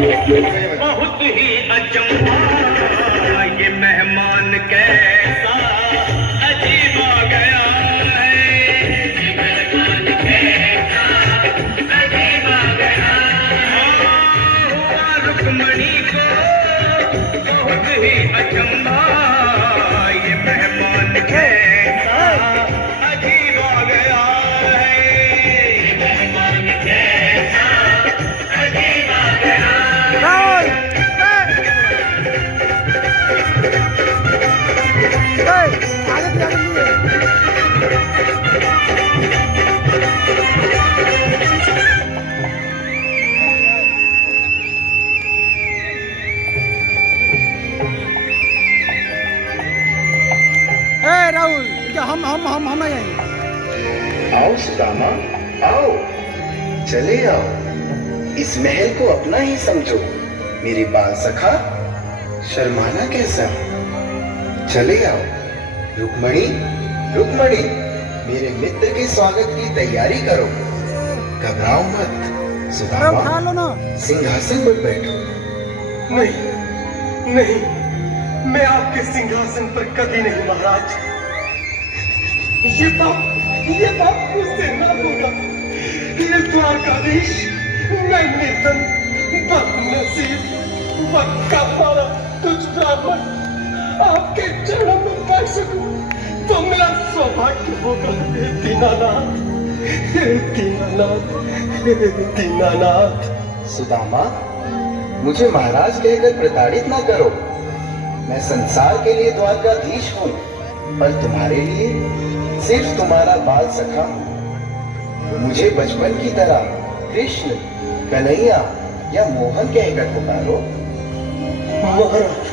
बहुत ही अचंभा ये मेहमान कैसा अजीब आ गया है। मेहमान कैसा अजीब आ गया हुआ रुक्मणी को बहुत ही अचंभा ये मेहमान कैसा अजीब आ गया है। मेहमान कैसा अजीब आ गया। राहुल क्या हम यहीं। आओ सुदामा, आओ, चले आओ, इस महल को अपना ही समझो। मेरी बाल सखा, शर्माना कैसा, चले आओ। रुक्मणी, रुक्मणी, मेरे मित्र के स्वागत की तैयारी करो, घबराओ मत। सुदामा, सिंहासन पर बैठो। नहीं नहीं, मैं आपके सिंहासन पर कभी नहीं महाराज। ये पाप मुझसे ना होगा। ये द्वारकाधीश, मैं निर्धन, बदनसीब, वक्का पारा तुझ ब्राह्मण आपके चरणों में बैठ सकूं तो मेरा सौभाग्य होगा। हे दीनानाथ, हे दीनानाथ, हे दीनानाथ। सुदामा, मुझे महाराज कहकर प्रताड़ित ना करो। मैं संसार के लिए द्वारकाधीश हूँ, पर तुम्हारे लिए सिर्फ तुम्हारा बाल सखा हूँ। मुझे बचपन की तरह कृष्ण, कन्हैया या मोहन कहकर पुकारो। महाराज,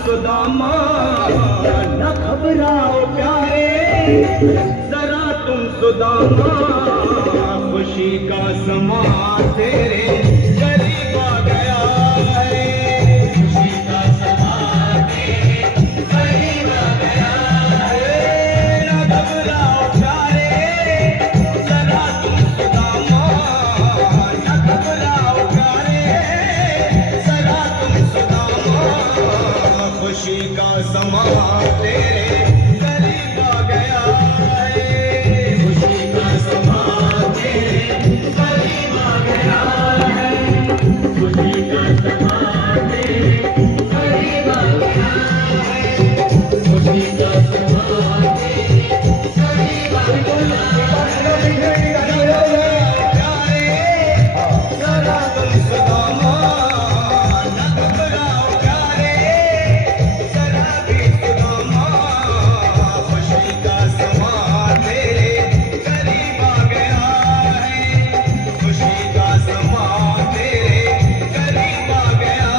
सुदामा, न घबराओ प्यारे, जरा तुम सुदामा, खुशी का समा तेरे करीब आ गया है। खुशी का समा तेरे करीब आ गया है। न घबराओ प्यारे, जरा तुम सुदामा, न घबराओ प्यारे, जरा तुम सुदामा, खुशी का समा तेरे करीब आ गया है। खुशी का समा तेरे करीब आ गया है। खुशी का समा तेरे करीब आ गया है। खुशी का समा तेरे करीब आ गया है। जरा तुम सुदामा, न घबराओ प्यारे, खुशी का समा तेरे करीब आ गया है। खुशी का समा तेरे करीब आ गया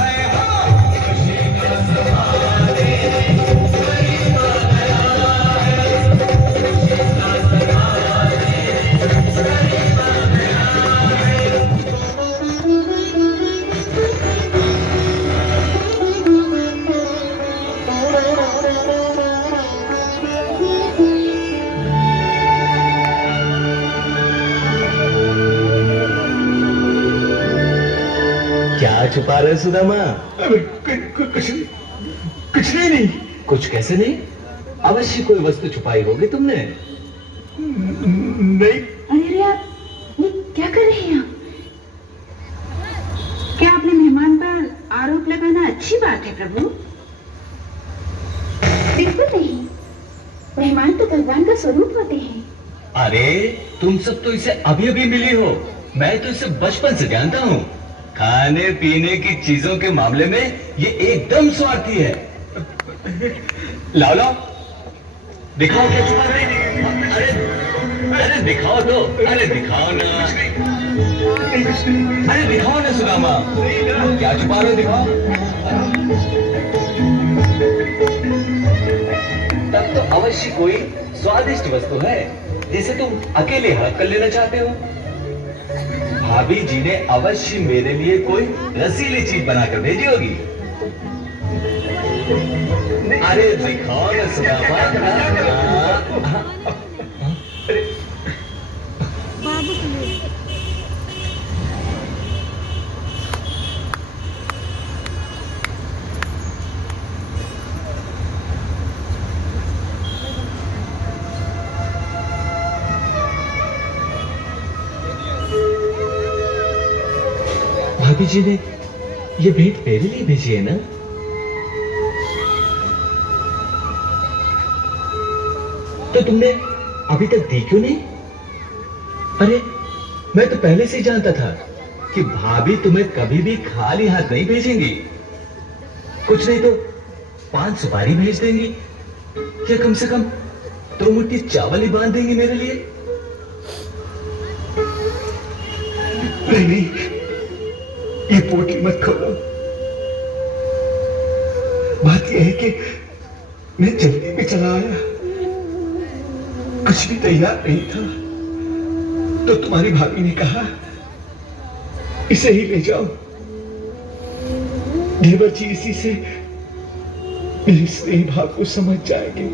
है। हाँ, खुशी का समा तेरे करीब आ गया है। खुशी का समा तेरे करीब आ गया है। क्या छुपा रहे सुदामा? कुछ नहीं। कुछ कैसे नहीं? अवश्य कोई वस्तु छुपाई होगी तुमने। नहीं। अरे आप ये क्या कर रहे हैं आप? बात है प्रभु? बिल्कुल नहीं, मेहमान तो भगवान का स्वरूप होते हैं। अरे तुम सब तो इसे अभी अभी मिली हो, मैं तो इसे बचपन से जानता हूँ। खाने पीने की चीजों के मामले में ये एकदम स्वार्थी है। लाओ लाओ, दिखाओ क्या छुपा रहे हैं? अरे दिखाओ तो, अरे दिखाओ ना, अरे दिखाओ ना सुदामा, क्या छुपा रहे हो, दिखाओ। तब तो अवश्य कोई स्वादिष्ट वस्तु है जिसे तुम अकेले हड़प कर लेना चाहते हो। भाभी जी ने अवश्य मेरे लिए कोई रसीली चीज बनाकर भेजी होगी। अरे दिखाओ ना सुदामा। भाभी जी ने ये भेंट मेरे लिए भेजी है ना? तो तुमने अभी तक दी क्यों नहीं? अरे मैं तो पहले से ही जानता था कि भाभी तुम्हें कभी भी खाली हाथ नहीं भेजेंगी। कुछ नहीं तो 5 सुपारी भेज देंगी, या कम से कम 2 मुट्ठी चावल ही बांध देंगी मेरे लिए। नहीं, ये पोटली मत खोलो। बात यह है कि मैं जल्दी में चला आया, कुछ भी तैयार नहीं था, तो तुम्हारी भाभी ने कहा इसे ही ले जाओ। देवर जी इसी से मेरे स्नेह भाव को समझ जाएंगे।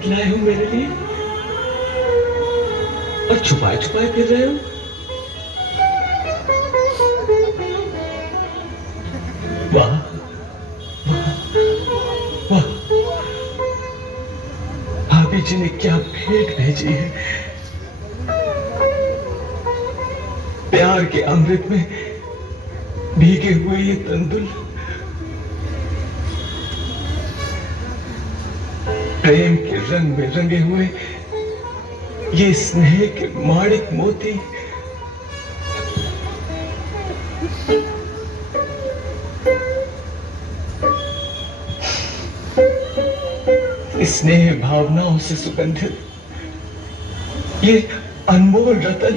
लाए हो मेरे लिए और छुपाए छुपाए फिर रहे हो। वाह वाह वाह, भाभी जी ने क्या भेंट भेजी है। प्यार के अमृत में भीगे हुए ये तंदुल, प्रेम के रंग में रंगे हुए ये स्नेह के माणिक मोती, स्नेह भावनाओं से सुगंधित ये अनमोल रतन,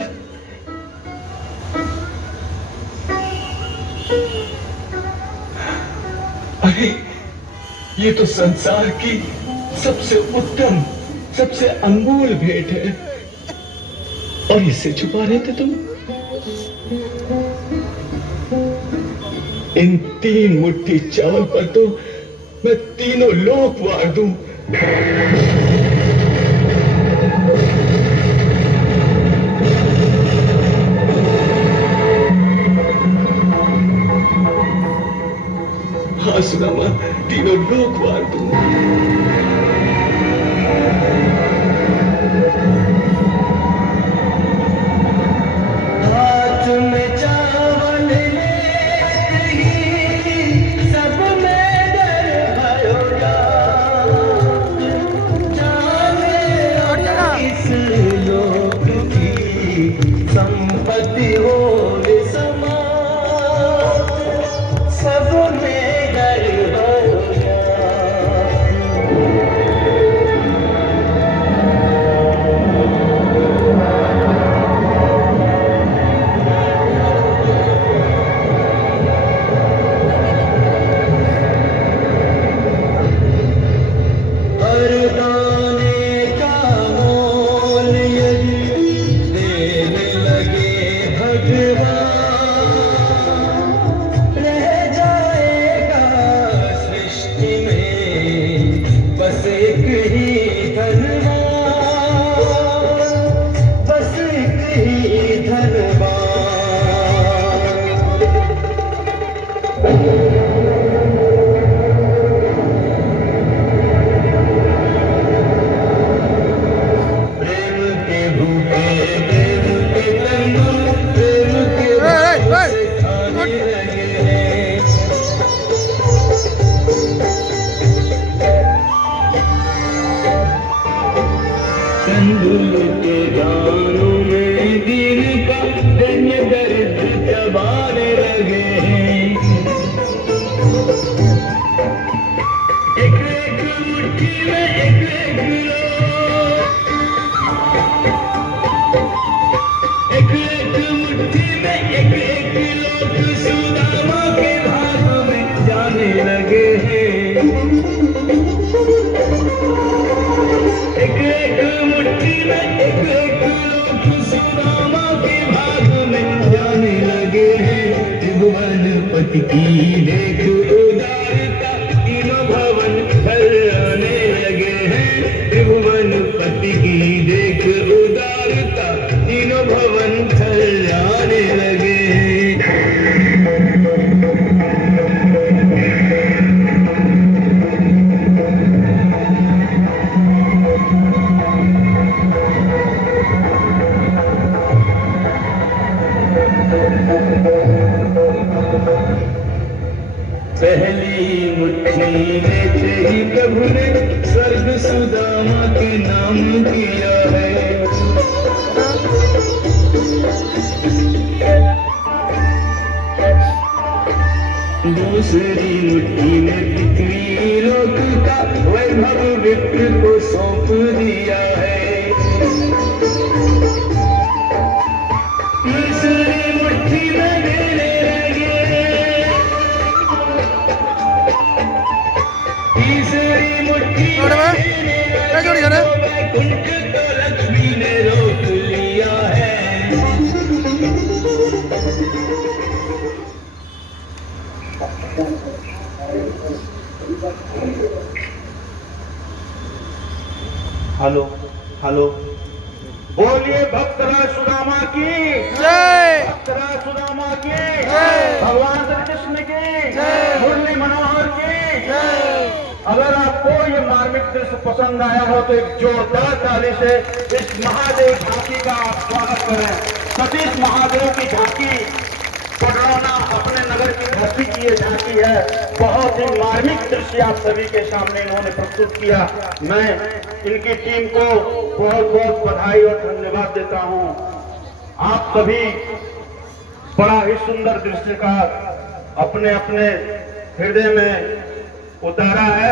अरे ये तो संसार की सबसे उत्तम, सबसे अनमोल भेंट है, और इसे छुपा रहे थे तुम। इन 3 मुट्ठी चावल पर तो मैं तीनों लोक वार दूं। हाँ सुदामा, तीनों लोक वार दूं। संपत्ति हो समा सब में गर्व हर दाने का मोल यदि देने लगे भगवान, रह जाएगा सृष्टि त्रिभुवन पति की देख उदारता, तीनों भवन थर्राने लगे हैं। त्रिभुवन पति की देख उदारता, तीनों भवन थर्राने लगे हैं। पहली मुट्ठी में ही प्रभु ने स्वर्ग सुदामा के नाम किया है। दूसरी मुट्ठी में पृथ्वी लोक का वैभव विप्र को सौंप दिया है। तीसरी मुट्ठी में मेरे तीसरी मुट्ठी जोड़ी है कुंठ को लक्ष्मी ने रोक लिया है। हेलो हेलो, बोलिए भक्तराज सुदामा की जय, भक्तराज सुदामा की जय, भगवान श्री कृष्ण की जय, मुरली मनोहर की जय। अगर आपको ये मार्मिक दृश्य पसंद आया हो तो एक जोरदार ताली से इस महादेव झांकी का आप स्वागत करें। सतीश महादेव की झांकी पडरौना अपने नगर की धरती की ये झांकी है। बहुत ही मार्मिक दृश्य आप सभी के सामने इन्होंने प्रस्तुत किया। मैं इनकी टीम को बहुत बहुत बधाई और धन्यवाद देता हूं। आप सभी बड़ा ही सुंदर दृश्य का अपने अपने हृदय में उतारा है।